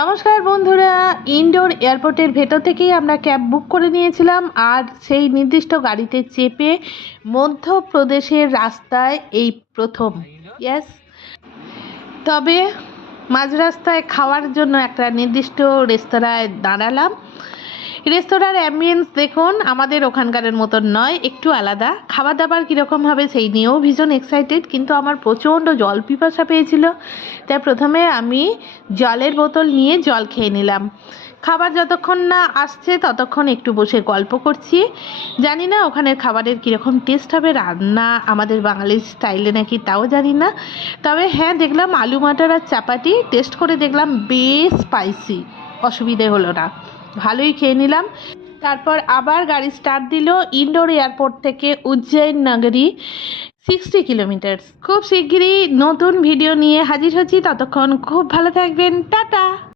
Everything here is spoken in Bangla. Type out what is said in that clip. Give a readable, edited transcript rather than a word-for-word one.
নমস্কার বন্ধুরা, ইনডোর এয়ারপোর্টের ভেতর থেকেই আমরা ক্যাব বুক করে নিয়েছিলাম আর সেই নির্দিষ্ট গাড়িতে চেপে মধ্যপ্রদেশের রাস্তায় এই প্রথম। ইয়েস, তবে মাঝ রাস্তায় খাওয়ার জন্য একটা নির্দিষ্ট রেস্তোরাঁয় দাঁড়ালাম। রেস্তোরাঁর অ্যাম্বিয়েন্স দেখুন, আমাদের ওখানকারের মতন নয়, একটু আলাদা। খাবার দাবার কীরকম হবে সেই নিয়েও ভীষণ এক্সাইটেড, কিন্তু আমার প্রচণ্ড জল পিপাসা পেয়েছিল, তাই প্রথমে আমি জলের বোতল নিয়ে জল খেয়ে নিলাম। খাবার যতক্ষণ না আসছে ততক্ষণ একটু বসে গল্প করছি। জানি না ওখানের খাবারের কীরকম টেস্ট হবে, রান্না আমাদের বাঙালির স্টাইলে নাকি তাও জানি না। তবে হ্যাঁ, দেখলাম আলু মাটার আর চাপাটি টেস্ট করে দেখলাম বেশ স্পাইসি, অসুবিধে হলো না, ভালোই খেয়ে নিলাম। তারপর আবার গাড়ি স্টার্ট দিল ইনডোর এয়ারপোর্ট থেকে উজ্জয়ন নগরী, 60 কিলোমিটার। খুব শিগগিরই নতুন ভিডিও নিয়ে হাজির হচ্ছি, ততক্ষণ খুব ভালো থাকবেন, টাটা।